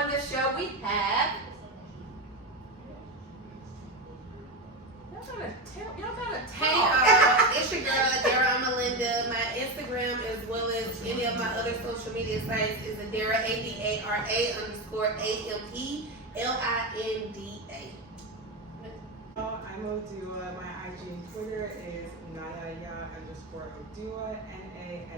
on this show we have. Y'all gotta Hey, it's your girl, Adara Melinda. My Instagram, as well as any of my other social media sites, is Adara, ADARA_AMELINDA. I'm Odua. My IG and Twitter is Nayaya_Odua, NANAYAA_ODUA.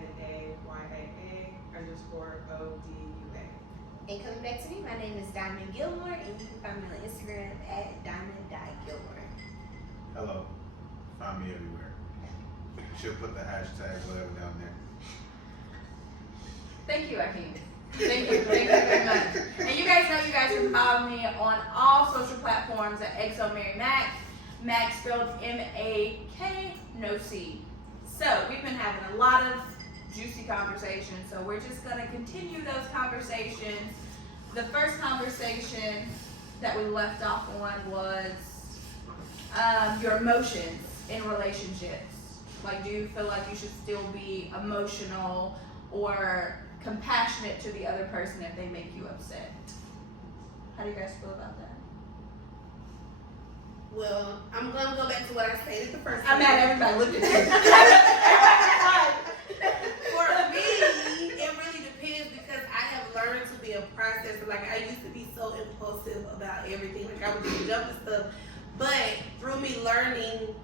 And coming back to me, my name is Diamond Gilmore, and you can find me on Instagram at Diamond.Gilmore. Hello. Find me everywhere. She'll put the hashtag whatever down there. Thank you, Akeem. Thank you very much. And you guys know you guys can follow me on all social platforms at XoMaryMak. Mac spelled M-A-K, no C. So we've been having a lot of juicy conversations, so we're just gonna continue those conversations. The first conversation that we left off on was your emotions in relationships. Like, do you feel like you should still be emotional or compassionate to the other person if they make you upset? How do you guys feel about that? Well, I'm going to go back to what I stated the first I'm time. mad everybody looked at you. For me, it really depends because I have learned to be a processor. Like, I used to be so impulsive about everything. Like, I would just jump and stuff. But through me learning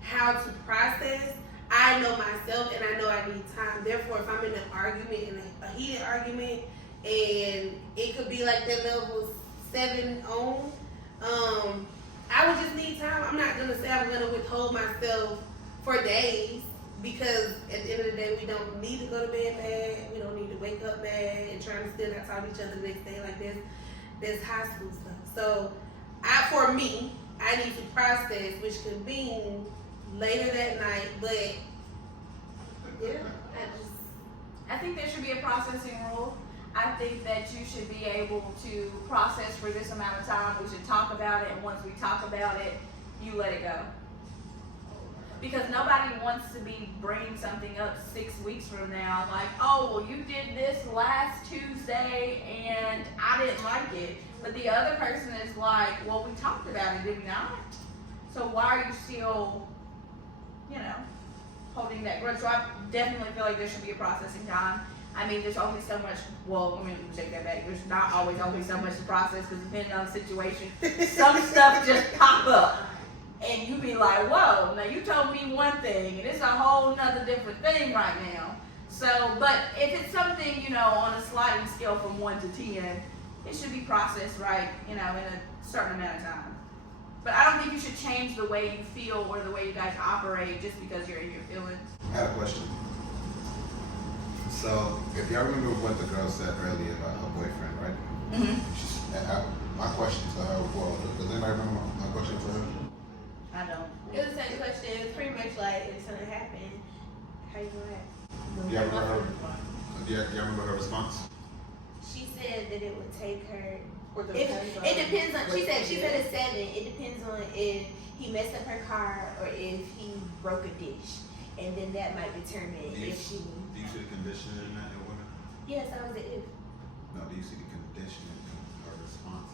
how to process, I know myself and I know I need time. Therefore, if I'm in an argument, in a heated argument, and it could be like that level 7 on, I would just need time. I'm not going to say I'm going to withhold myself for days because at the end of the day, we don't need to go to bed mad. We don't need to wake up mad and trying to still not talk to each other the next day like this. That's high school stuff. So, for me, I need to process, which could mean later that night, but yeah, I think there should be a processing rule. I think that you should be able to process for this amount of time. We should talk about it, and once we talk about it, you let it go. Because nobody wants to be bringing something up 6 weeks from now, like, oh, well, you did this last Tuesday, and I didn't like it. But the other person is like, well, we talked about it, did we not? So why are you still, holding that grudge? So I definitely feel like there should be a processing time. I mean, there's only so much, well, let me take that back. There's not always only so much to process because depending on the situation, some stuff just pop up. And you be like, whoa, now you told me one thing and it's a whole nother different thing right now. So, but if it's something, on a sliding scale from 1 to 10, it should be processed right, in a certain amount of time. But I don't think you should change the way you feel or the way you guys operate just because you're in your feelings. I have a question. So, if y'all remember what the girl said earlier about her boyfriend, right? Mm-hmm. My question to her, well, does anybody remember my question to her? I don't. It was the same question. It was pretty much like, if something happened, how you gonna act? Do y'all remember her response? She said that it would take her. It depends on. She said it's 7. It depends on if he messed up her car or if he broke a dish, and then that might determine if she. Do you see the conditioning in that in women? Yes, I was the if. No, do you see the conditioning in her response?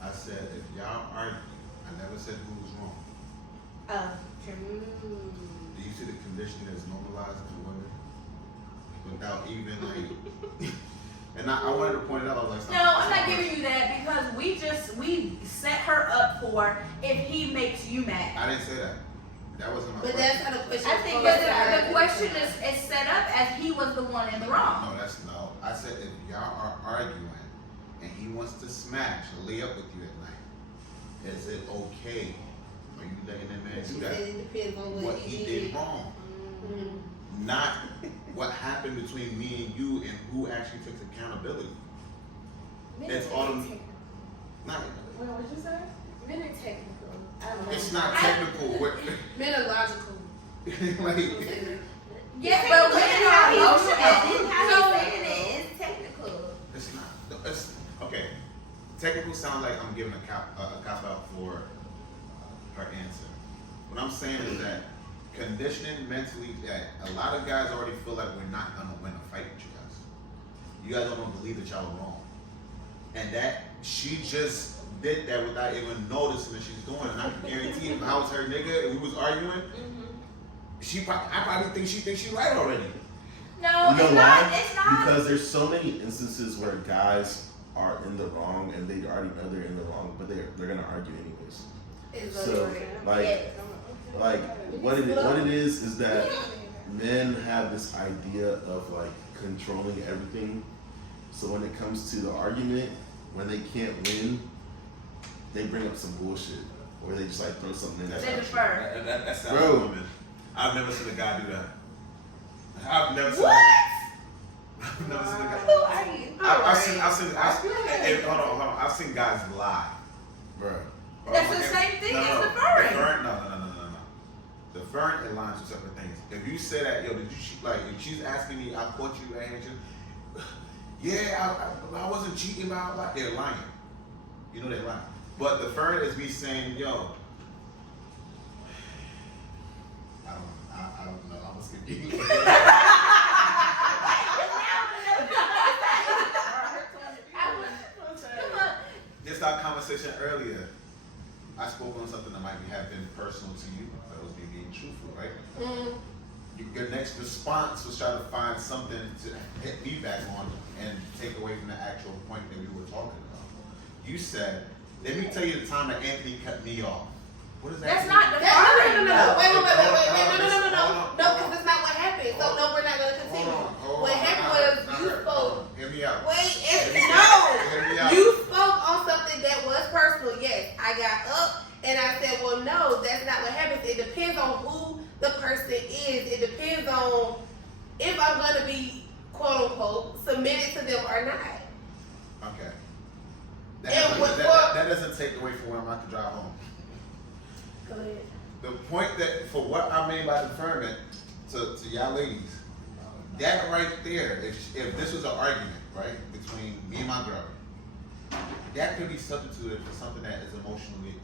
I said if y'all argue, I never said who was wrong. True. Do you see the conditioning that's normalized in women without even like? And I wanted to point it out. I was like, No, I'm not giving you that because we set her up for if he makes you mad. I didn't say that. That wasn't my but question. that's how the question. I think the question is set up as he was the one in the wrong. No. I said if y'all are arguing and he wants to smash or lay up with you at night, is it okay? Are you letting that man do that? It depends on What he did wrong. Mm-hmm. Not what happened between me and you and who actually takes accountability. It's all not. Wait, what'd you say? Men are technical. It's not technical. Men are logical. Like, Yeah, but women are emotional. How he's saying it is technical. it's not. It's okay. Technical sounds like I'm giving a cop out for her answer. What I'm saying is that conditioning mentally, that a lot of guys already feel like we're not gonna win a fight with you guys. you guys don't believe that y'all are wrong. And that she just did that without even noticing that she's doing it. And I can guarantee if I was her nigga and we was arguing, I probably think she thinks she's right already. No, You know it's why? not. It's not. Because there's so many instances where guys are in the wrong and they already know they're in the wrong, but they're gonna argue anyways. So like what it is that men have this idea of like controlling everything. So when it comes to the argument, when they can't win, they bring up some bullshit, or they just like throw something in there. They defer. That sounds Bro. woman. I've never seen a guy do that. I've never seen. What? I've never seen a guy. Who are you? Hold on. I've seen guys lie, bro. That's the same thing as deferring. No. Deferring and lying are separate things. If you say that, yo, did you cheat? Like, if she's asking me, I caught you red-handed. Yeah, I wasn't cheating, but I was like, they're lying. You know they're lying. But deferring is me saying, yo, I don't know. I'm just kidding. Just our conversation earlier, I spoke on something that might have been personal to you. That was me being truthful, right? Your next response was trying to find something to hit me back on and take away from the actual point that we were talking about. You said, let me tell you the time that Anthony cut me off. What is that? That's not deferring. No. Wait. No, because that's not what happened. So no, we're not going to continue. What happened was you spoke. Hear me out. Wait, Hear me out. you spoke on something that was personal. Yes, I got up and I said, well, no, that's not what happens. It depends on who the person is. It depends on if I'm going to be, quote unquote, submitted to them or not. Okay. And That doesn't take away from when I'm about to drive home. Go ahead. The point that, for what I mean by deferment to y'all ladies, that right there, if this was an argument, right, between me and my girl, that could be substituted for something that is emotionally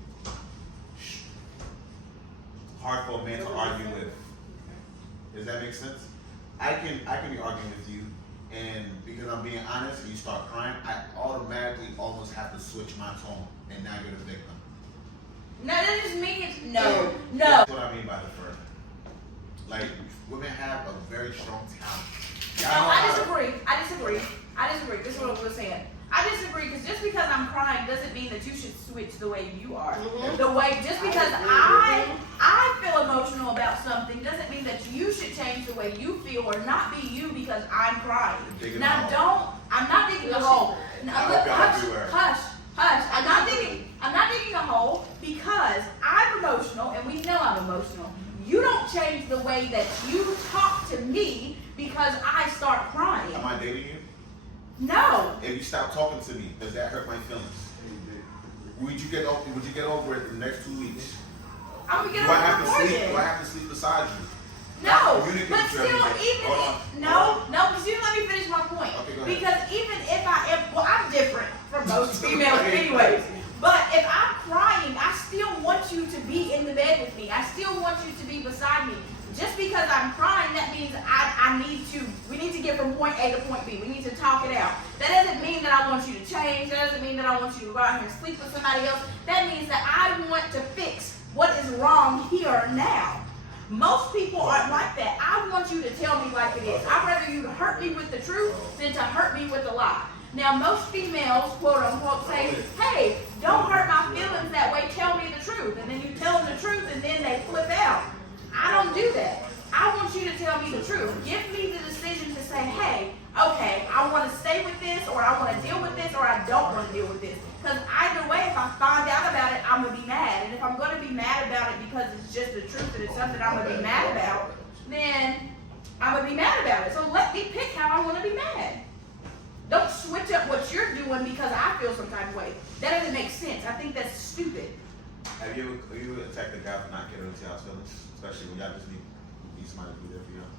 hard for a man to argue with. Does that make sense? I can be arguing with you, and because I'm being honest and you start crying, I automatically almost have to switch my tone, and now you're the victim. No, that just means no. That's what I mean by deferment. Like, women have a very strong talent. No, I disagree. This is what I was saying. I disagree because just because I'm crying doesn't mean that you should switch the way you are. The way, just because I feel emotional about something doesn't mean that you should change the way you feel or not be you because I'm crying. Now I'm not digging a hole. Hush. I'm not digging a hole because I'm emotional and we know I'm emotional. You don't change the way that you talk to me because I start crying. Am I dating you? No. If you stop talking to me, does that hurt my feelings? Would you get over it in the next 2 weeks? I'm gonna get Do I have over to sleep? it. Do I have to sleep beside you? No, Communicate but with you still, every day. even Hold if, on. no, because you didn't let me finish my point. Okay, go ahead. Because even if I am, well, I'm different from most females anyways. But if I'm crying, I still want you to be in the bed with me. I still want you to be beside me. Just because I'm crying, that means we need to get from point A to point B. We need to talk it out. That doesn't mean that I want you to change. That doesn't mean that I want you to go out here and sleep with somebody else. That means that I want to fix what is wrong here now. Most people aren't like that. I want you to tell me like it is. I'd rather you hurt me with the truth than to hurt me with a lie. Now, most females, quote unquote, say, hey, don't hurt my feelings that way, tell me the truth. And then you tell them the truth and then they flip out. I don't do that. I want you to tell me the truth. Give me the decision to say, hey, okay, I want to stay with this, or I want to deal with this, or I don't want to deal with this. Because either way, if I find out about it, I'm going to be mad. And if I'm going to be mad about it because it's just the truth and it's something I'm going to be mad about, then I'm going to be mad about it. So let me pick how I want to be mad. Don't switch up what you're doing because I feel some type of way. That doesn't make sense. I think that's stupid. Have you ever attacked a guy for not getting into y'all's feelings? Especially when y'all just need somebody to be there for y'all.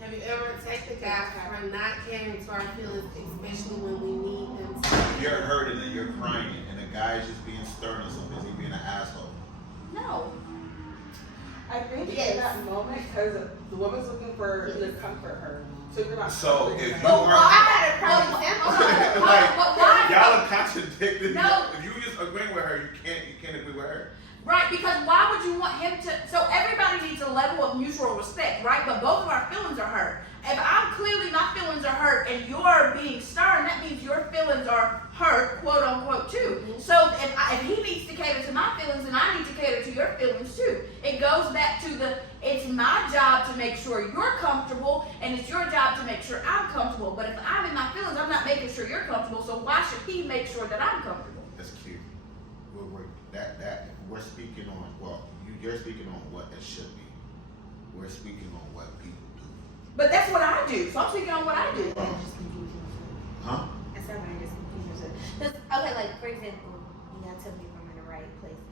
Have you ever attacked a guy for not caring to our feelings, especially when we need them to? You're hurting and you're crying, and the guy is just being stern or something. Is he being an asshole? No. I think in that moment, because the woman's looking for you to comfort her, So you're not. So if you But are, I had a perfect example. But why? y'all are contradicting. No. If you just agreeing with her, you can't agree with her. Right, because why would you want him to? So everybody needs a level of mutual respect, right? But both of our feelings are hurt. If I'm clearly my feelings are hurt and you're being stern, that means your feelings are hurt, quote unquote, too. So if he needs to cater to my feelings, then I need to cater to your feelings too. It goes back to it's my job to make sure you're comfortable, and it's your job to make sure I'm comfortable. But if I'm in my feelings, I'm not making sure you're comfortable. So why should he make sure that I'm comfortable? That's cute. We're speaking on, you're speaking on what it should be. We're speaking on what people do. But that's what I do. So I'm speaking on what I do. Huh? And somebody just confused herself. Okay, like for example, you gotta tell me if I'm in the right place.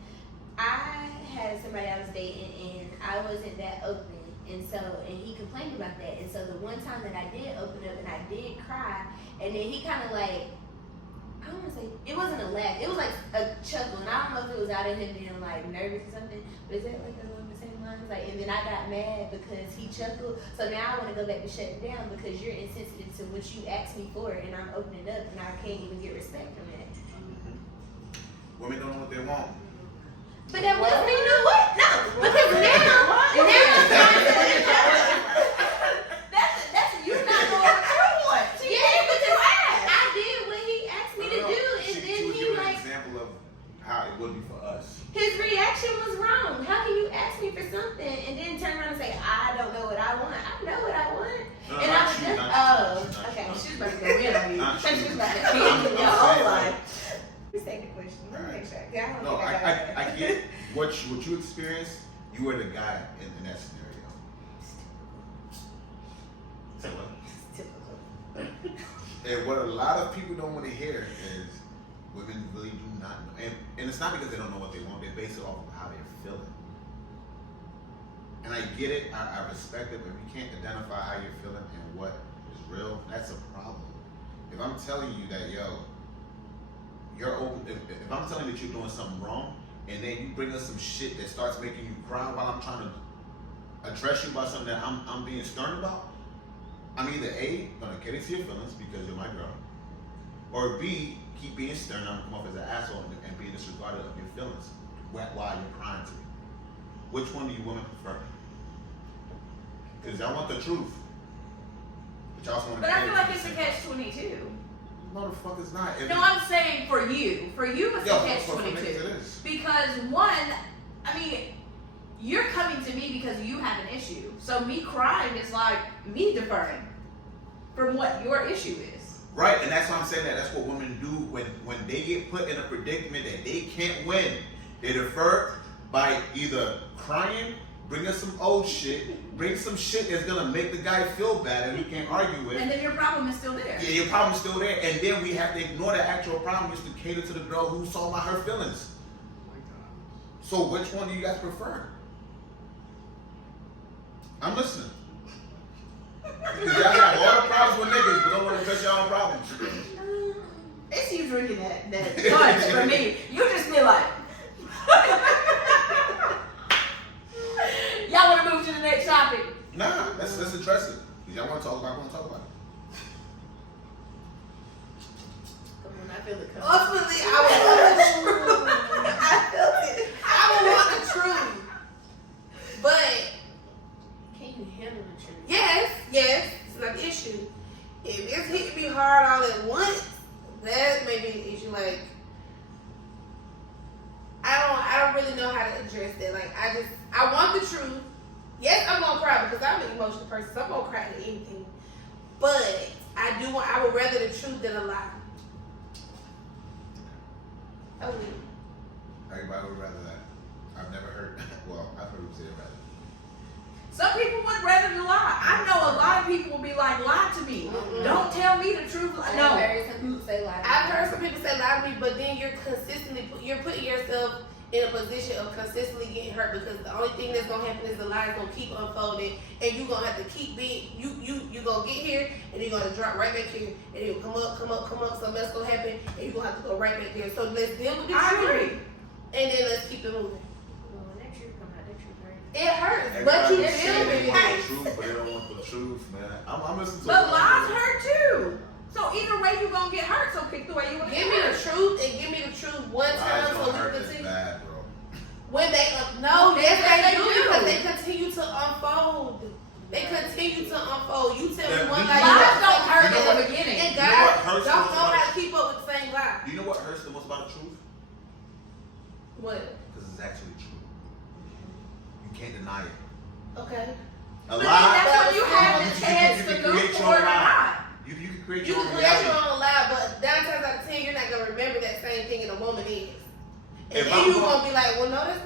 I had somebody I was dating and I wasn't that open, and he complained about that. And so the one time that I did open up and I did cry, and then he kind of like, I don't want to say, it wasn't a laugh, it was like a chuckle, and I don't know if it was out of him being like nervous or something, but is that like along the same lines? Like, and then I got mad because he chuckled, so now I want to go back to shut it down because you're insensitive to what you asked me for, and I'm opening up, and I can't even get respect from that. Women don't know what they want. But that wasn't, you know what? No, because That's you not knowing what you want. yeah, because I did what he asked me to do, and then She was he giving like, an example of how it would be for us. his reaction was wrong. How can you ask me for something and then turn around and say, I don't know what I want? I know what I want. No, And not I was you, just, not okay. you. She's about to go in on you. Not She's you. about to I'm kill your whole saying, life. Second question. Let me make sure. Yeah, I don't No, think I got it. I get what you experienced. You were the guy in that scenario. Say what? Typical. And what a lot of people don't want to hear is women really do not know. And it's not because they don't know what they want, they base it off of how they're feeling. And I get it, I respect it, but if you can't identify how you're feeling and what is real, that's a problem. If I'm telling you that, you're open, if I'm telling you that you're doing something wrong, and then you bring us some shit that starts making you cry while I'm trying to address you about something that I'm being stern about, I'm either A, gonna get into your feelings because you're my girl, or B, keep being stern, I'm gonna come off as an asshole and be disregarded of your feelings while you're crying to me. Which one do you women prefer? Because y'all want the truth. But y'all also want But I feel like it's a catch-22. No, the fuck it's not. No, I'm saying for you. For you, it's a for niggas catch-22. it is. Because one, I mean, you're coming to me because you have an issue. So me crying is like me deferring from what your issue is. Right, and that's why I'm saying that. That's what women do when they get put in a predicament that they can't win. They defer by either crying, bring us some old shit, bring some shit that's gonna make the guy feel bad and we can't argue with. And then your problem is still there. Yeah, your problem's still there, and then we have to ignore the actual problem just to cater to the girl who's all about her feelings. So which one do you guys prefer? I'm listening. Because y'all have all the problems with niggas, but don't want to address your own problems. It's you drinking that punch for me. You just feel like. Y'all want to move to the next topic? Nah, let's address it. Because y'all want to talk about it, I want to talk about it. Come on, I feel it coming. Ultimately, I would want the truth. I felt it. I would want the truth. But Can you handle the truth? yes, it's not an issue. If it's hitting me hard all at once, that may be an issue. Like, I don't really know how to address that. Like, I want the truth. Yes, I'm gonna cry because I'm an emotional person, so I'm gonna cry at anything. But I would rather the truth than a lie. I would. Everybody would rather that. I've never heard, well, I've heard people say it rather. Some people would rather lie. I know a lot of people will be like, lie to me. Don't tell me the truth. I've No. heard some people say lie. I've heard some people say lie to me, but then you're putting yourself in a position of consistently getting hurt because the only thing that's gonna happen is the lie is gonna keep unfolding, and you're gonna have to keep being you gonna get here and you're gonna drop right back here, and it'll come up, something else gonna happen, and you're gonna have to go right back there. So let's deal with this I truth, agree. and then let's keep it moving. Well, when that truth come out, that truth hurt. It hurts, but Everybody you say feel they it. want the truth, but they don't want the truth, man. I'm listening to But lies hurt too. So either way you gonna get hurt. So pick the way you want to Give me the truth and give me the truth one time Lies so don't we hurt can this continue. bad, bro. When they no, yes Yes, they they do do. because they continue to unfold. They continue to unfold. You tell Yeah, me one you- lie. Lies don't You hurt know in what? the beginning. And You know what guys hurts don't the most know how about to keep up with the same lie. You know what hurts the most about the truth? What? Because it's actually true. You can't deny it. Okay. A But then lie. that's when you have you the can- chance you to can look create your for it or own lie. not. You can create You your can own create reality. your own lie, but 9 times out of 10, you're not gonna remember that same thing in a moment is. And If then I'm you going- gonna be like, well, no, that's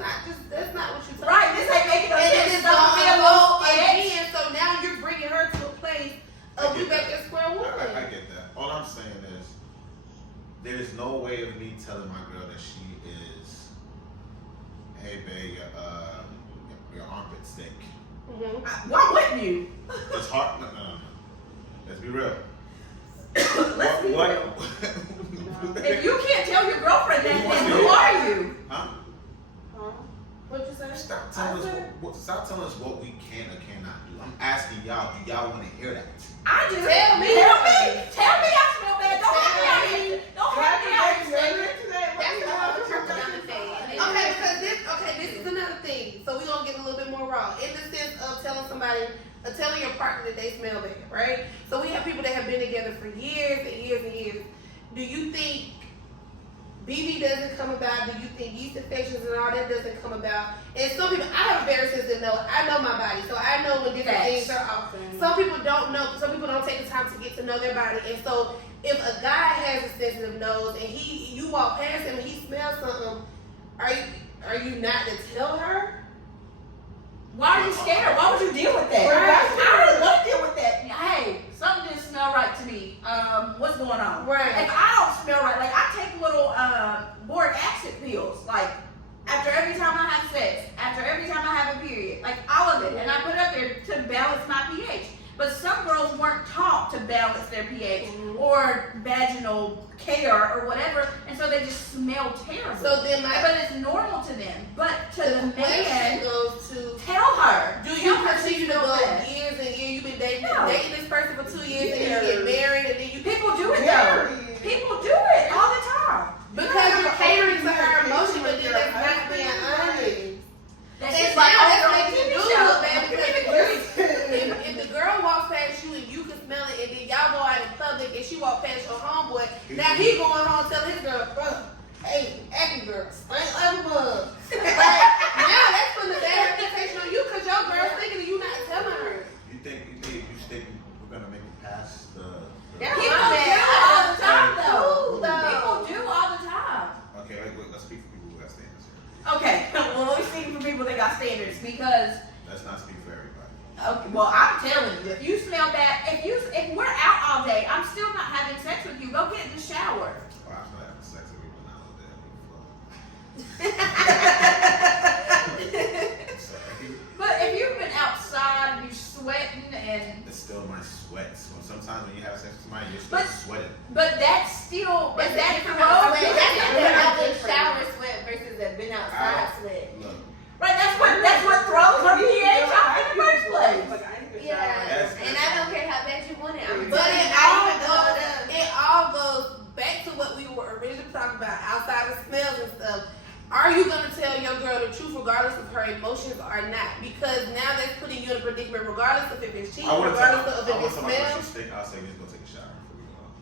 not what you told Right, me. this ain't making no And then sense. it's Don't be a gonna little go edge. again. So now you're bringing her to a place of we back at square one. I get that. All I'm saying is, there's no way of me telling my girl that she is, hey babe, your armpit stink. Mm-hmm. Why wouldn't you? It's hard. No. Let's be real. Let's be what? real. If you can't tell your girlfriend that, What's then the- who are you? Huh? What'd you say? Stop telling us what we can or cannot do. I'm asking y'all, do y'all want to hear that? I do. Tell me. Tell me I smell bad. Don't have me out here. Don't have me out here singing. That's the whole truth on the thing. Okay, because this is another thing. So we're gonna get a little bit more raw in the sense of telling your partner that they smell bad, right? So we have people that have been together for years and years and years. Do you think BV doesn't come about? Do you think yeast infections and all that doesn't come about? And some people, I have a very sensitive nose. I know my body, so I know when different Facts. things are off. Some people don't know. Some people don't take the time to get to know their body, and so if a guy has a sensitive nose and you walk past him and he smells something, are you not to tell her? Why are you scared? Why would you deal with that? Right. I don't want to deal with that. Hey, something didn't smell right to me. What's going on? Right. If I don't smell right, like I take little boric acid pills, like after every time I have sex, after every time I have a period, like all of it, and I put it up there to balance my pH. But some girls weren't taught to balance their pH or vaginal care or whatever, and so they just smell terrible. So then but it's normal to them. But to the question man, goes to: tell her. do you Tell her continue to she go smells bad. years and years? You've been dating No. this person for 2 years, and then you get married, and then you People do it though. People do it all the time. because you're catering to her emotion, but then that's not being honest. That's And just now like that's on making TV you show. look bad because if the girl walks past you and you can smell it, and then y'all go out in public and she walk past your homeboy, now he going home telling his girl, bro, hey, acting girl, stink like a bug. Like, now that's putting a bad reputation on you because your girl's thinking of you not telling her. You think we're gonna make it past the People do all the time though. Who, though? People do all the time. Okay, wait, let's speak for people who got standards here. Okay, well we're speaking for people that got standards because Let's not speak for everybody. okay, well I'm telling you, if you smell bad, if we're out all day, I'm still not having sex with you. Go get in the shower. Oh, I feel having sex with people not all day. Sorry. But if you've been outside and you're sweating and It's still my sweat. So sometimes when you have sex with somebody, you're still sweating. but that's still but that That's throws the shower sweat versus the been outside sweat. Look, right. That's what throws her pH off in the first place. Yeah, and I don't care how bad you want it. I'm But telling it you, I even know all it. it all goes back to what we were originally talking about outside of smells and stuff. Are you gonna tell your girl the truth regardless of her emotions or not? Because now that's putting you in a predicament regardless of if it's cheating, I want to tell regardless of if it somebody she smells. stink. I'll say just go take a shower before we go out.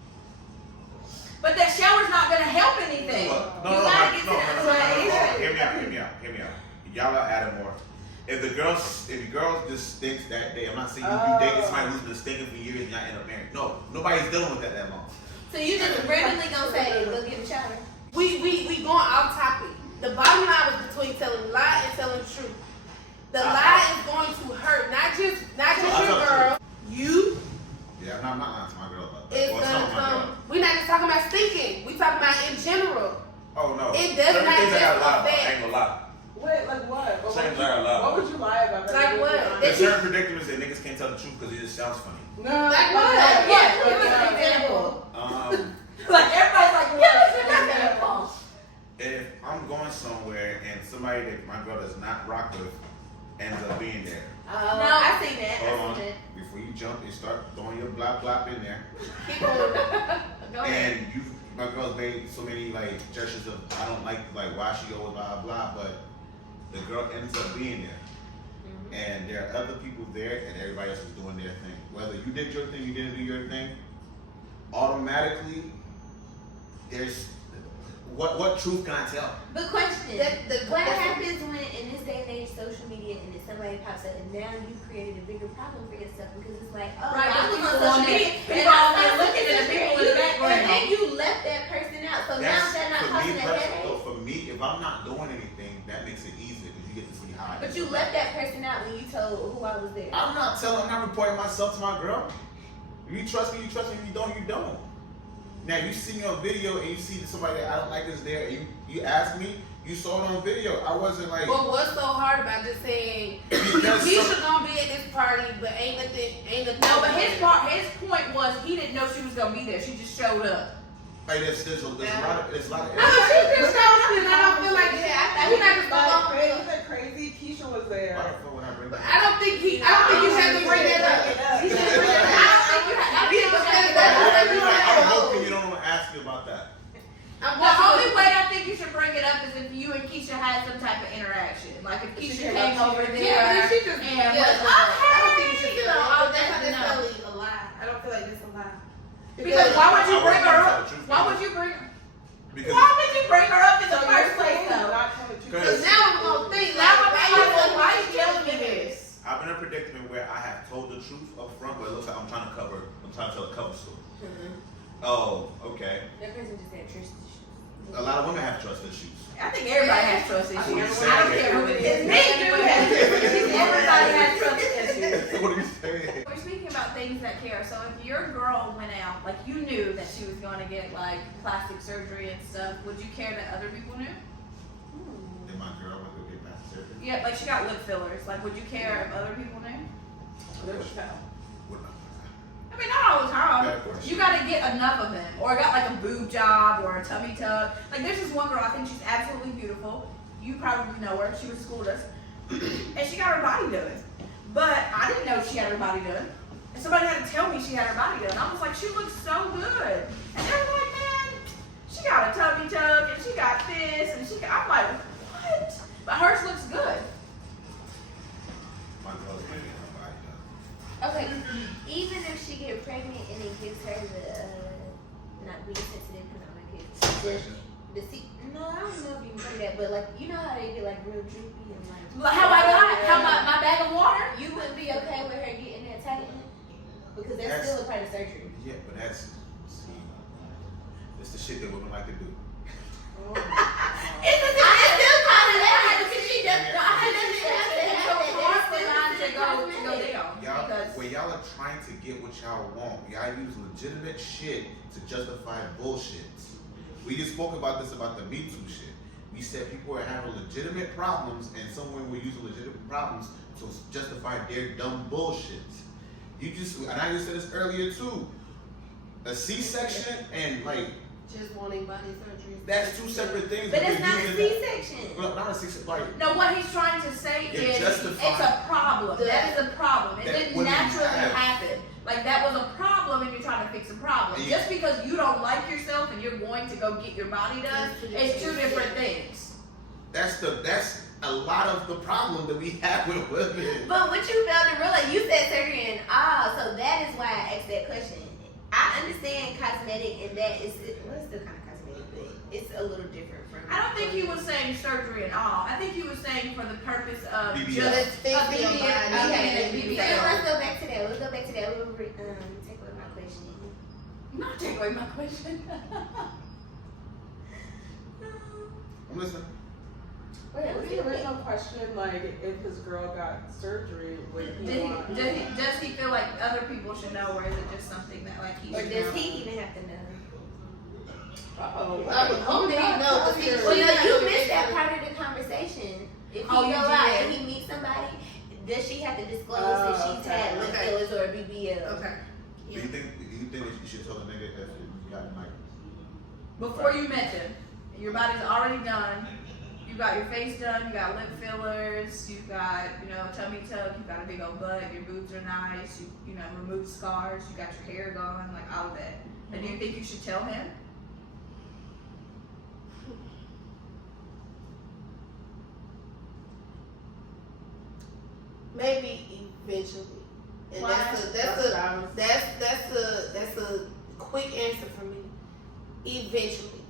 But that shower's not gonna help anything. Look, You gotta get to the explanation. Hear me out. Y'all are adding more. If the girl just stinks that day, I'm not saying you dating somebody who's been stinking for years and y'all end up married. No, nobody's dealing with that long. So you just randomly gonna say, go get a shower? We going off topic. The bottom line was between telling a lie and telling the truth. The lie is going to hurt, not just your girl. You Yeah, I'm not lying to my girl about that. is Well, gonna some of my come. girl. We're not just talking about stinking. We talking about in general. Oh no. It does Certain not things I gotta lie about. affect- I ain't gonna lie. Wait, like what? Certain things I gotta lie What about. would you lie about? Like what? There's certain predicaments that niggas can't tell the truth because it just sounds funny. No. Like what? Yeah, give us an example. Like everybody's like, give us an example. If I'm going somewhere and somebody that my girl does not rock with ends hop in there. Keep on. Go ahead. And my girl's made so many like gestures of I don't like why she always blah blah, but the girl ends up being there. And there are other people there, and everybody else is doing their thing. Whether you did your thing, you didn't do your thing, automatically, there's what truth can I tell? But question, what happens when in this day and age, social media, and then somebody pops up, and now you created a bigger problem for yourself because it's like, oh, Right, I was people on social on media, there, and people I on was there looking at the people in the background. and you left that person out, so now they're not for me causing a personally. headache. For me, if I'm not doing anything, that makes it easier because you get to see how. I But do you it. left that person out when you told who I was there. I'm not reporting myself to my girl. If you trust me, you trust me. If you don't, you don't. Now, you see me on video and you see that somebody that I don't like is there, and you ask me, you saw it on video. I wasn't like. But what's so hard about just saying Because Keisha gonna be at this party, but ain't nothing. No, but his point was he didn't know she was gonna be there. She just showed up. Like there's a lot of No, she just showed up, and I don't feel like we're not just gonna. Was it crazy? Keisha was there. Why the fuck would I bring that I don't think you have to bring that up. You should bring it up. I don't think you I'm hoping you don't want to ask me about that. The only way I think you should bring it up is if you and Keisha had some type of interaction. Like if Keisha came over there Yeah, she just. and Yeah, was, I don't think you should. you know, That's that's not enough. necessarily a lie. I don't feel like it's a lie. Because why would you I bring her wouldn't up? tell the truth. Why would you bring? Because Why would you bring her up in the So first you're place saying though? not telling the truth. Because now I'm gonna think. Now I'm why like, why are you telling me this? I've been in a predicament where I have told the truth up front, but it looks like I'm trying to tell a cover story. Oh, okay. That person just had trust issues. A lot of women have trust issues. I think everybody has trust issues. What are you I don't saying? care who it is. Me do have trust issues. Everybody has trust issues. What are you saying? We're speaking about things that care. So if your girl went out, like you knew that she was going to get like plastic surgery and stuff, would you care that other people knew? Did my girl want to get plastic surgery? Yeah, like she got lip fillers. Like, would you care if other people knew? What about- I mean, not all the time. Bad question. You got to get enough of them, or got like a boob job or a tummy tuck. Like, there's this one girl. I think she's absolutely beautiful. You probably know her. She was schooled us, and she got her body done. But I didn't know she had her body done. And somebody had to tell me she had her body done. I was like, she looks so good. And they were like, man, she got a tummy tuck and she got this and she got. I'm like, what? But hers looks good. My girl's gonna get her body done. Okay, even if she get pregnant and it gives her the not being sensitive because I'm a kid. The no, I don't know if you can say that, but like you know how they get like real droopy and like. How I got? How my bag of water? You wouldn't be okay with her getting that tightened because that's That's- still a part of surgery. Yeah, but that's the shit that women like to do. It's still kind of that because she just. I had to go down. When y'all are trying to get what y'all want, y'all use legitimate shit to justify bullshit. We just spoke about this about the Me Too shit. We said people are having legitimate problems, and some women were using legitimate problems to justify their dumb bullshit. And I just said this earlier too. A C-section and like Just wanting body surgery. that's two separate things. But they're it's not a using that- C-section. Well, not a C-section. Like No, what he's trying to say It is justifies- it's a problem. That is a problem. It That didn't women naturally have. happen. Like that was a problem and you're trying to fix a problem. And Just because you don't like yourself and you're going to go get your body done, it's two different things. that's a lot of the problem that we have with women. But what you failed to realize, you said surgery and so that is why I asked that question. I understand cosmetic and that is well, it's still kind of cosmetic, but it's a little different from. I don't think he was saying surgery at all. I think he was saying for the purpose of BBL. just Fix a your BBL. body. Okay, So BBL. let's go back to that. We'll go back to that. We'll take away my question. Not take away my question. I'm listening. Wait, was the original question like if his girl got surgery, would he want? Does he feel like other people should know, or is it just something that like he Or should does know? he even have to know? Uh-oh. Who did he know? Because he Well, you missed that part of the conversation. If he Oh, go you out did. and he meets somebody, does she have to disclose that she's had lip okay. fillers or a BBL? Okay. Do you think that you should tell the nigga if you got like Before you met him, your body's already done. You You got your face done, you got lip fillers, you got, tummy tuck, you got a big old butt, your boobs are nice, you removed scars, you got your hair gone, like all of that. And do you think you should tell him? Maybe eventually. And Why? that's a quick answer for me. Eventually.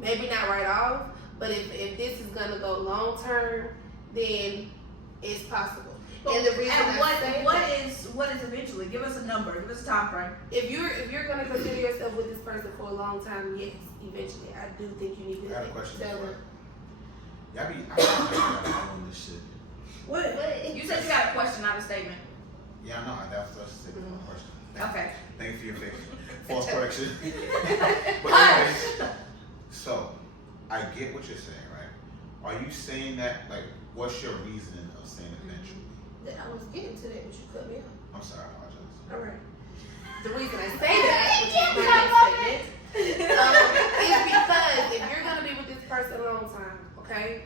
Maybe not right off, but if this is gonna go long term, then it's possible. And the reason what is eventually? Give us a number. Give us a time frame. if you're gonna consider yourself with this person for a long time, yes, eventually. I do think you need to I have a question tell for them. you. Y'all be on this shit. What? You said you got a question, not a statement. Yeah, I know. That's just a my question. Okay. Thank you for your favor. False correction. But Hush. anyways, so I get what you're saying, right? Are you saying that, like, what's your reasoning of saying eventually? I was getting to that, but you cut me off. I'm sorry, I apologize. All right. The reason I say that, which is my next statement, is because if you're gonna be with this person a long time, okay,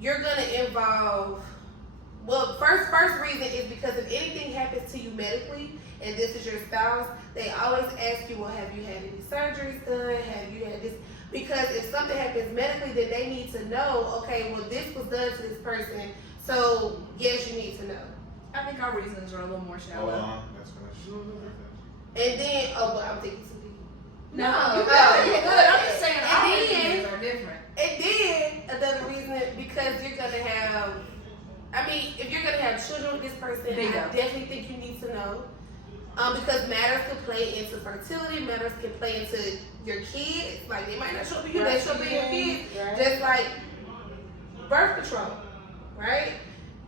you're gonna involve. Well, first reason is because if anything happens to you medically, and this is your spouse, they always ask you, well, have you had any surgeries done? Have you had this? Because if something happens medically, then they need to know, okay, well, this was done to this person, so yes, you need to know. I think our reasons are a little more Hold shallow. on. That's what And then, but I'm thinking too deep. No, No, you're good. I'm just saying our And then- reasons are different. And then another reason, because you're gonna have, if you're gonna have children with this person, Bingo. I definitely think you need to know. Because matters can play into fertility, matters can play into your kids. Like they might not show up for you, they show up for your kids. Right. Just like birth control, right?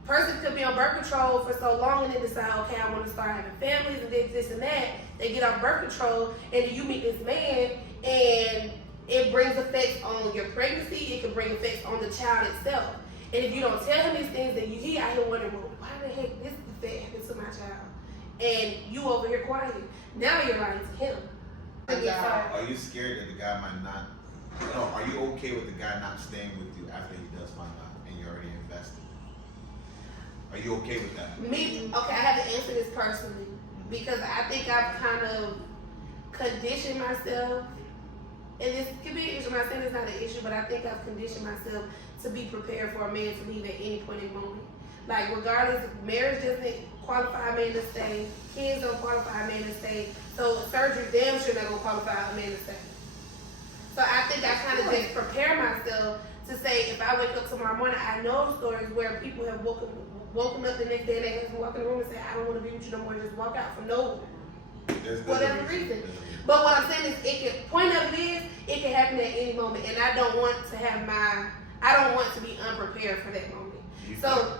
Person could be on birth control for so long and then decide, okay, I want to start having families and this and that. They get off birth control and then you meet this man and it brings effects on your pregnancy. It can bring effects on the child itself. And if you don't tell him these things, then he out here wondering, well, why the heck this effect happened to my child? And you over here quiet. Now you're lying to him. Are you scared that the guy might not? No. Are you okay with the guy not staying with you after he does find out and you're already invested? Are you okay with that? Okay, I have to answer this personally because I think I've kind of conditioned myself, and this could be an issue. I'm not saying it's not an issue, but I think I've conditioned myself to be prepared for a man to leave at any point in the moment. Like regardless, marriage doesn't qualify a man to stay, kids don't qualify a man to stay, so surgery damn sure not gonna qualify a man to stay. So I think I kind of just prepare myself to say if I wake up tomorrow morning, I know stories where people have woken up the next day and they have to walk in the room and say, I don't want to be with you no more, just walk out for no whatever reason. But what I'm saying is, point of it is, it can happen at any moment, and I don't want to be unprepared for that moment. Do you feel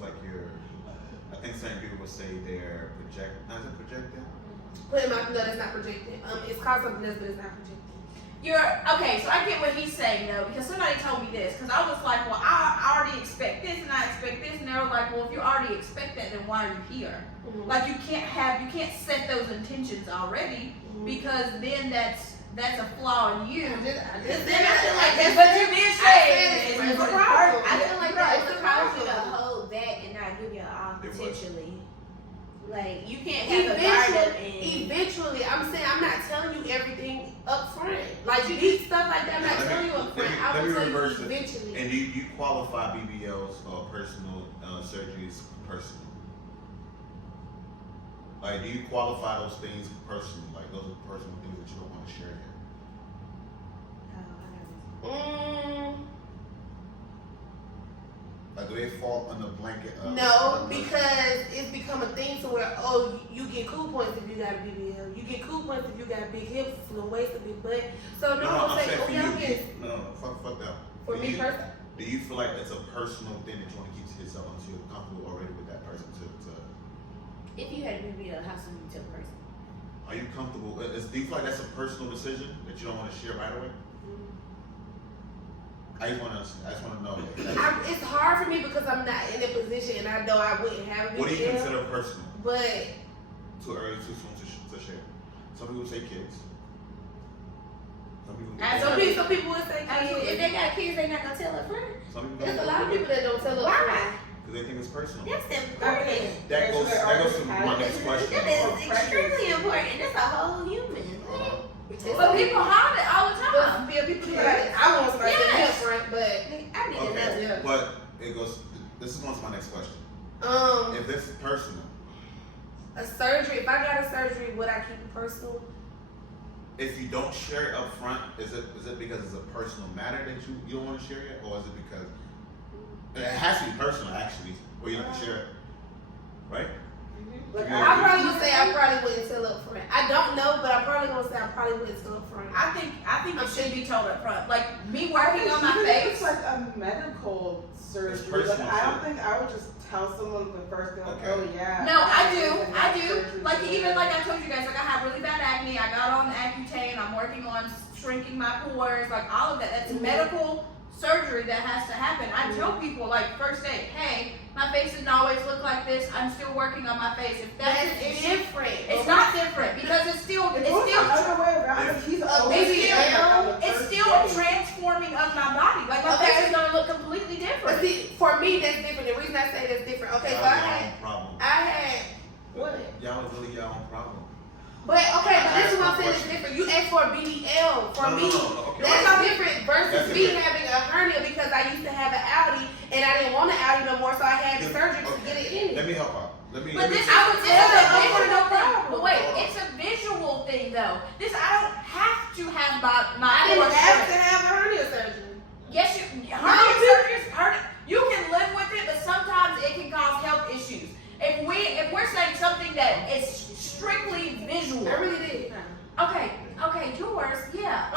like you're, I think some people will say they're projecting? No, that's not projecting. It's called something else, but it's not projecting. Okay, so I get what he's saying though, because somebody told me this, because I was like, well, I already expect this and I expect this, and they were like, well, if you already expect that, then why are you here? Mm-hmm. Like you can't set those intentions already, because then that's a flaw in you. I just Then I feel like said that's what you're being shady. it's a problem. I feel like that It's would a cause you to problem. hold back and not give your all It would. potentially. Like you can't have a garden and Eventually, I'm saying I'm not telling you everything up front. Like you need stuff like that, I'm not telling you up front. I will tell you eventually. And do you qualify BBLs or personal surgeries personally? Like, do you qualify those things personally? Like, those are personal things that you don't want to share yet? Like, do they fall under blanket of? No, because it's become a thing to where, you get cool points if you got a BBL. You get cool points if you got big hips, a little waist, a big butt. So no, I'm I'm saying saying, for y'all you. get, No, fuck that. for me personally. Do you feel like it's a personal thing that you want to keep to yourself until you're comfortable already with that person? if you had a BBL, how soon you tell the person? Are you comfortable? Do you feel like that's a personal decision that you don't want to share right away? I just want to know. It's hard for me because I'm not in a position and I know I wouldn't have a BBL. What do you consider personal? But Too early, too soon to share. Some people say kids. And Some people would say, If they got kids, they not gonna tell up front. Some people there's a don't lot of people that don't tell us. Why? because they think it's personal. That's important. That goes to my next question. That is extremely important. That's a whole human. But people hide it all the time. People do that. I want somebody to tell me up front, but I need to Okay, know. but it goes. This is going to my next question. If this is personal, a surgery. If I got a surgery, would I keep it personal? if you don't share it up front, is it because it's a personal matter that you don't want to share it, or is it because it has to be personal actually, or you have to share it, right? Like, I probably would say I probably wouldn't tell up front. I don't know, but I probably gonna say I probably wouldn't tell up front. I think it should be told up front. Like me working on my even if face. it's like a medical surgery. personal Like, I don't shit. think I would just tell someone the first day, like, Okay. oh yeah. No, I and have do. surgery Like today. even like I told you guys, like I have really bad acne. I got on Accutane. I'm working on shrinking my pores. Like all of that. That's medical surgery that has to happen. I tell people like first day, hey, my face doesn't always look like this. I'm still working on my face. If that's an issue, different. it's not different because it's still If it was the other way around, if he's it's still a transforming of my body. Like my face is gonna look completely different. But see, for me, that's different. The reason I say that's different. Okay, so Y'all I your had, own problem. what? Y'all are really your own problem. But okay, but this is what I'm saying is Question. different. You asked for a BBL. For me, Okay. that's different versus That's me different. having a hernia because I used to have an Audi and I didn't want an Audi no more, so I had the surgery to get it in. Let me help out. But let me this, say- I would tell that a over visual no thing. problem. But wait, Hold on. it's a visual thing though. This I don't have to have my I didn't pores have to shrink. have a hernia surgery. Yes, hernia surgery is hernia. You can live with it, but sometimes it can cause health issues. If we're saying something that is strictly visual. I really did. Okay, yours, yeah.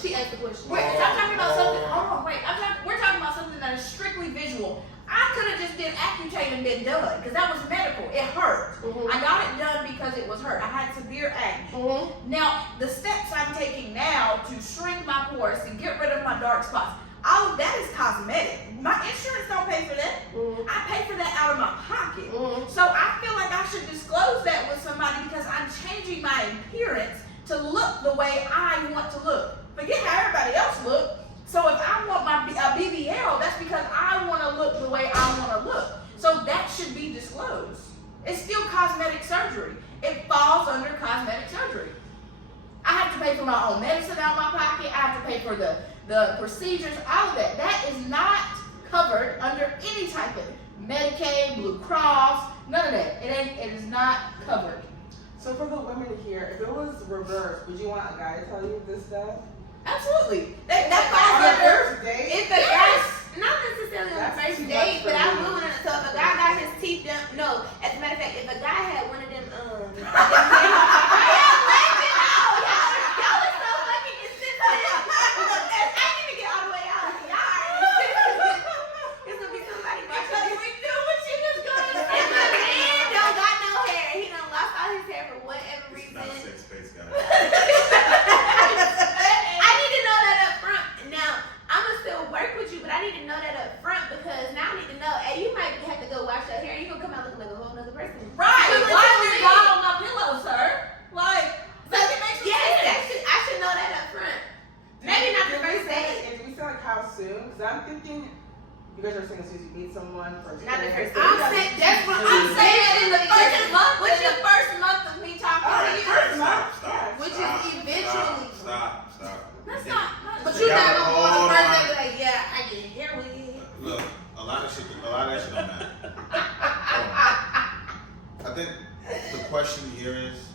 She asked the question. Wait, I'm talking about something. Hold on, wait. We're talking about something that is strictly visual. I could have just did Accutane and been done because that was medical. It hurt. I got it done because it was hurt. I had severe acne. Now the steps I'm taking now to shrink my pores and get rid of my dark spots, all of that is cosmetic. My insurance don't pay for that. I pay for that out of my pocket. So I feel like I should disclose that with somebody because I'm changing my appearance to look the way I want to look. Forget how everybody else look. So if I want my BBL, that's because I want to look the way I want to look. So that should be disclosed. It's still cosmetic surgery. It falls under cosmetic surgery. I have to pay for my own medicine out of my pocket. I have to pay for the procedures, all of that. That is not covered under any type of Medicaid, Blue Cross, none of that. It is not covered. So for the women here, if it was reversed, would you want a guy to tell you this stuff? Absolutely. That On falls the under. first date? If a guy, not necessarily on the That's first too date, much but for I me. would want to. So if a guy got his teeth done, no. As a matter of fact, if a guy had one of them, y'all laughing? Oh, y'all are so fucking insensitive. I need to get all the way out. Y'all are insensitive. It's gonna be somebody Because we knew what she was going to If say. a man don't got no hair, he done lost all his hair for whatever It's reason. not a sex space, guys. I need to know that up front. Now, I'ma still work with you, but I need to know that up front because now I need to know, hey, you might have to go wash your hair. You gonna come out looking like a whole nother person. Right. So Why listen are to you me. lying on my pillow, sir? Like, So, that makes some yes, sense. I should know that up front. Maybe not the Did we first say- date. And do we say like how soon? Because I'm thinking, you guys are saying as soon as you meet someone first. Not the date. first date. I'm saying that's what I'm saying in the first month, What's in the first month of me talking All to right, you. first month. Stop. Which is Stop. eventually. Stop. That's not. But you're not gonna go on the Hold first on. day be like, yeah, I get hair with it. Look, a lot of that shit don't matter. Hold on. I think the question here is,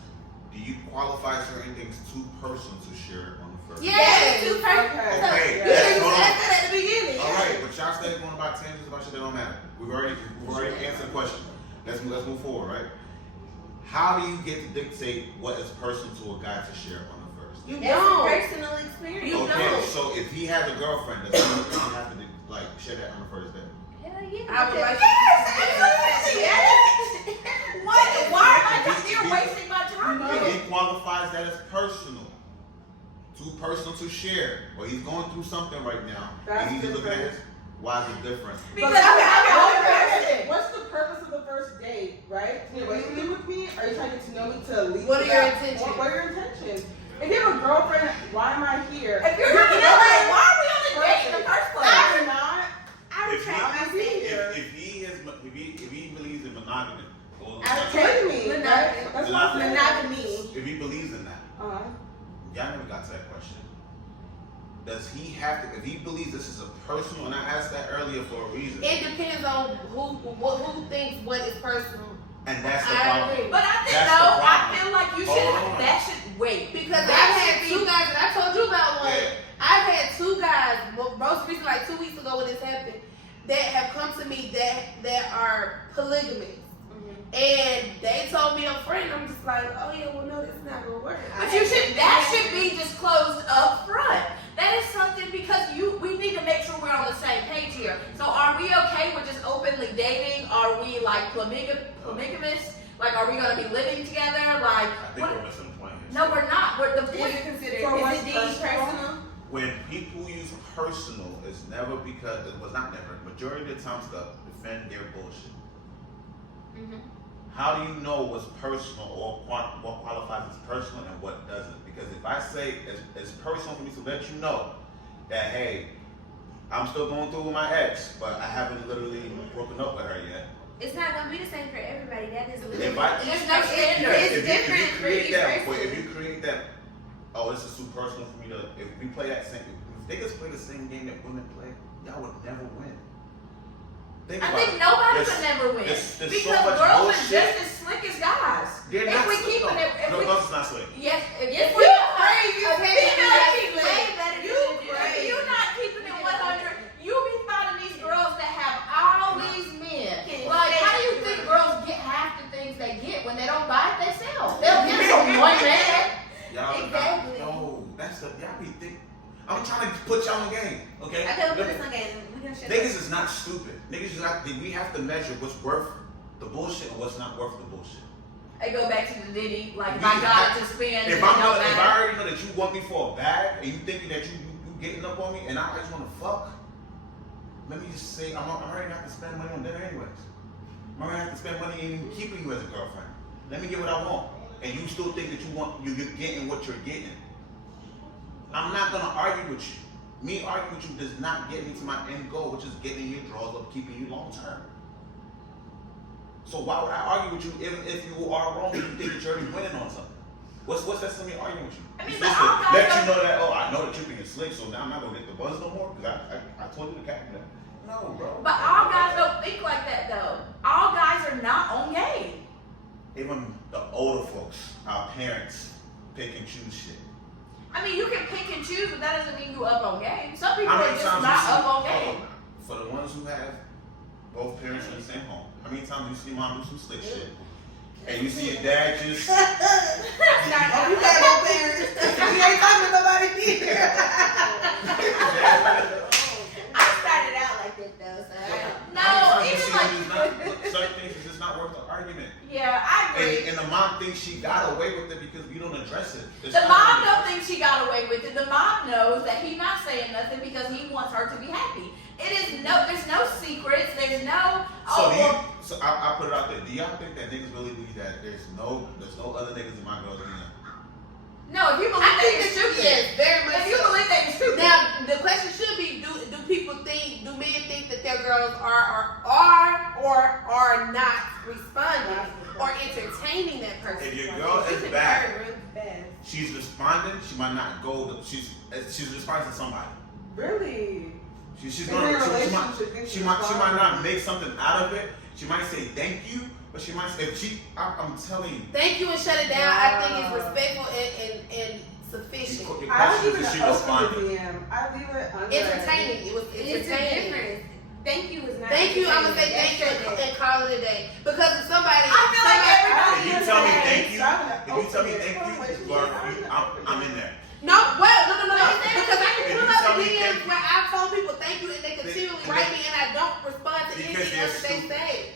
do you qualify certain things too personal to share it on the first? Yes. Two person. Okay. You Yes, should hold on. have said that at the beginning. All right, but y'all stay going about tangents about shit that don't matter. We've already answered the question. Let's move forward, right? How do you get to dictate what is personal to a guy to share on the first? You That's a don't. personal experience. You Okay, don't. so if he has a girlfriend, does he have to like share that on the first date? Hell yeah. I would like Why am I just here wasting my time? If he qualifies that as personal, too personal to share, or he's going through something right now, That's and he's just looking at different. his, why is it different? Because What's the purpose of the first date, right? To be with me? Are you trying to get to know me to lead? What are to your that- intentions? What are your intentions? If you have a girlfriend, why am I here? If you're not, why are we only dating in the first place? I'm not. I retract my statement. If he believes in monogamy, or I What do you mean? Monogamy. Right? That's what I'm saying. Monogamy. if he believes in that, y'all never got to that question. Does he have to? If he believes this is a personal, and I asked that earlier for a reason, It depends on who thinks what is personal. and that's the I problem. agree. But I think That's no, the I problem. feel like you Hold should. on. That should wait Because that I've had should two guys, and I told you about one. Yeah. I've had two guys, most recently, like 2 weeks ago when this happened, that have come to me that are polygamous. And they told me up front, and I'm just like, oh yeah, well no, that's not gonna work. But you should. That should be disclosed up front. That is something because we need to make sure we're on the same page here. So are we okay with just openly dating? Are we like polygamous? Like, are we gonna be living together? Like, I think we're missing the point here. no, we're not. We're the Is point. it considered? For what's Is it deemed personal? personal? When people use personal, it's never because it was not never. Majority of the time, stuff defend their bullshit. How do you know what's personal or what qualifies as personal and what doesn't? Because if I say it's personal for me to let you know that, hey, I'm still going through with my ex, but I haven't literally broken up with her yet. It's not gonna be the same for everybody. That is a If I- There's no standard. It's different for each If person. you create that, oh, this is too personal for me to. If we play that same, if they just play the same game that women play, y'all would never win. Think I about think it. nobody There's- could never win there's so because much girls are bullshit. just as slick as guys. They're If not we slick, keeping no. it, if No, we it's not slick. yes, Yes, we you are crazy. Okay, females you keep way it. better You than crazy. If you're not keeping it 100, you be finding these girls that have all these men. Like, how do you think girls get half the things they get when they don't buy it themselves? They'll get it from one man. Y'all Exactly. no, that's the y'all be think. I'm trying to put y'all in the game, okay? I can't put this on game. We gonna shut Niggas is not stupid. Niggas is not. We have to measure what's worth the bullshit and what's not worth the bullshit. They go back to the Diddy, like, if I got it to spend, If it I'm don't gonna, if I matter. already know that you want me for a bag and you thinking that you getting up on me and I just want to fuck, let me just say I'm already gonna have to spend money on dinner anyways. I'm already gonna have to spend money in keeping you as a girlfriend. Let me get what I want, and you still think that you're getting what you're getting. I'm not gonna argue with you. Me arguing with you does not get me to my end goal, which is getting your draws up, keeping you long term. So why would I argue with you even if you are wrong and you think that you're already winning on something? What's that to me arguing with you? I mean, It's but just all to guys let you don't- know that, oh, I know that you're being slick, so now I'm not gonna get the buzz no more because I told you to cap that. No, bro. But all guys don't think like that though. All guys are not on game. Even the older folks, our parents, pick and choose shit. I mean, you can pick and choose, but that doesn't mean you up on game. Some people How are many just times not you up see, on game. for the ones who have both parents in the same home, how many times you see mom do some slick shit? And you see your dad just, Oh, you got no parents. You ain't talking to nobody here. I started out like that though, so I don't. No, You even see like, certain things is just not worth the argument. yeah, I agree. And the mom thinks she got away with it because you don't address it. It's The not mom really- don't think she got away with it. The mom knows that he's not saying nothing because he wants her to be happy. There's no secrets. There's no. So I put it out there. Do y'all think that niggas really believe that there's no other niggas in my girls than them? No, if you believe I that think you're that stupid. yes, very much. If you so. believe that you're stupid. Now the question should be: Do men think that their girls are not responding or entertaining that person? If your girl You is can bad, hurt real fast. she's responding. She might not go. She's responding to somebody. Really? She's In gonna. their She relationship, might. she's She might responding. not make something out of it. She might say thank you, but she might. If she, I'm telling you. Thank you and shut it down. I think it's respectful and sufficient. Your I don't question even is, is she open responding? the DM. I leave it under. Entertaining. It was It's a entertaining. difference. Thank you is not. Thank you. I'm gonna say entertaining. thank you That's and call it a day. Because if somebody, I feel like everybody If you is tell me bad. thank you, if you tell me thank you, I'm in there. no, no. Because I can If pull you up tell the me DMs thank you- where I've told people thank you and they continually Because- write me and I don't respond to because anything they're else that they stupid. say.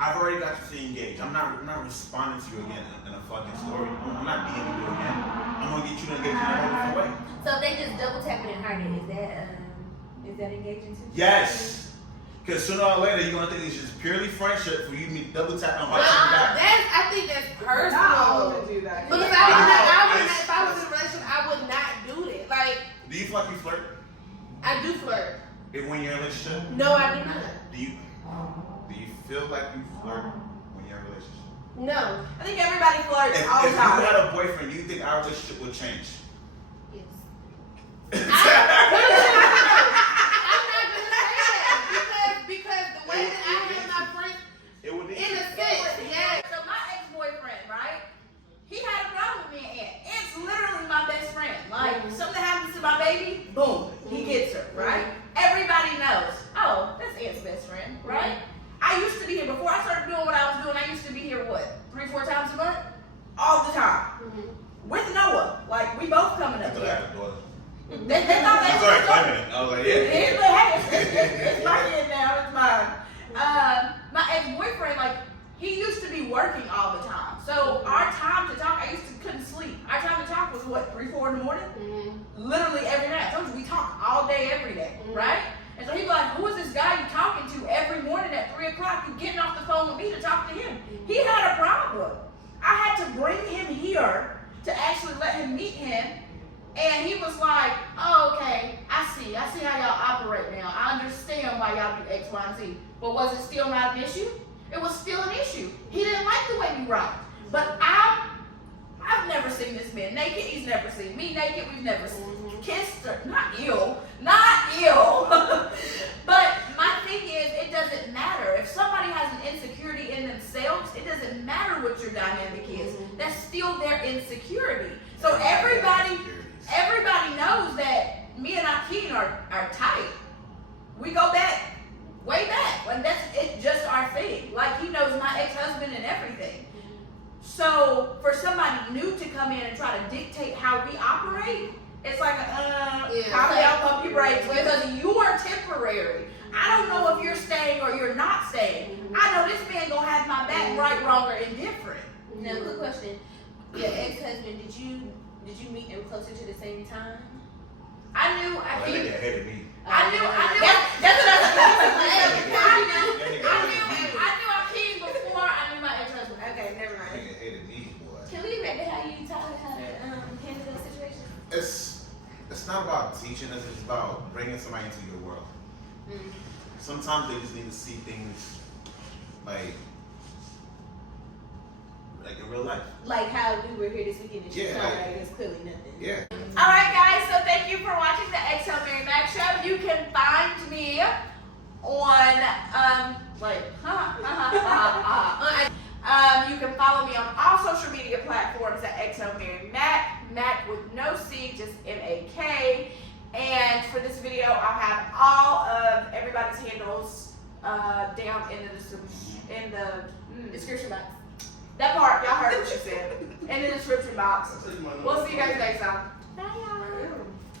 I've already got you to engage. I'm not responding to you again in a fucking story. I'm not DMing you again. I'm gonna get you to engage in a whole different way. So if they just double tap it and heart it, is that engaging too? Yes. Because sooner or later you're gonna think it's just purely friendship for you to double tap on Well, my back. I think that's Not all personal. women do that. Because if I was in a relationship, I do flirt. If when you're in a relationship, No, I do not. do you feel like you flirt when you're in a relationship? No. I think everybody flirts If all the you time. had a boyfriend, you think our relationship would change? Yes. I'm not gonna say that because the way that I have my friends, It would. in a sense, yeah. So my ex-boyfriend, right? He had a problem with me and Aunt. It's literally my best friend. Like something happens to my baby, boom, he gets her, right? Everybody knows. Oh, that's Aunt's best friend, right? I used to be here before I started doing what I was doing. I used to be here 3-4 times a month, all the time with Noah. Like we both coming up Until I here. had a daughter. They thought You that started was claiming it. I was like, yeah. it's my kid now. It's mine. My ex-boyfriend, like, he used to be working all the time. So our time to talk, I used to couldn't sleep. Our time to talk was what, 3-4 in the morning? Literally every night. I told you we talk all day, every day, right? And so he'd be like, who is this guy you talking to every morning at 3 o'clock? You getting off the phone with me to talk to him? He had a problem. I had to bring him here to actually let him meet him. And he was like, oh, okay, I see how y'all operate now. I understand why y'all do X, Y, and Z. But was it still not an issue? It was still an issue. He didn't like the way we rocked. But I've never seen this man naked. He's never seen me naked. We've never kissed or not ill. But my thing is, it doesn't matter. If somebody has an insecurity in themselves, it doesn't matter what your dynamic is. That's still their insecurity. So everybody knows that me and Akeem are tight. We go back, way back. Like it's just our thing. Like he knows my ex-husband and everything. So for somebody new to come in and try to dictate how we operate, it's like calm down, pump your brakes, because you are temporary. I don't know if you're staying or you're not staying. I know this man gonna have my back, right, wrong, or indifferent. Now, good question. Your ex-husband, did you meet them closer to the same time? I knew That Akeem. nigga hated me. I knew. That's what I knew Akeem before I knew my ex-husband. Okay, never That mind. nigga hated me, boy. Can we get back to how you taught how to handle those situations? It's not about teaching us, it's about bringing somebody into your world. Sometimes they just need to see things like in real life. Like how we were here this weekend and she Yeah, saw like- her, I guess clearly nothing. Yeah. All right, guys. So thank you for watching the XoMaryMak Show. You can find me on you can follow me on all social media platforms at XoMaryMak, Mac with no C, just M-A-K. And for this video, I'll have all of everybody's handles down in the description box. That part, y'all heard what she said. In the description box. We'll see you guys next time.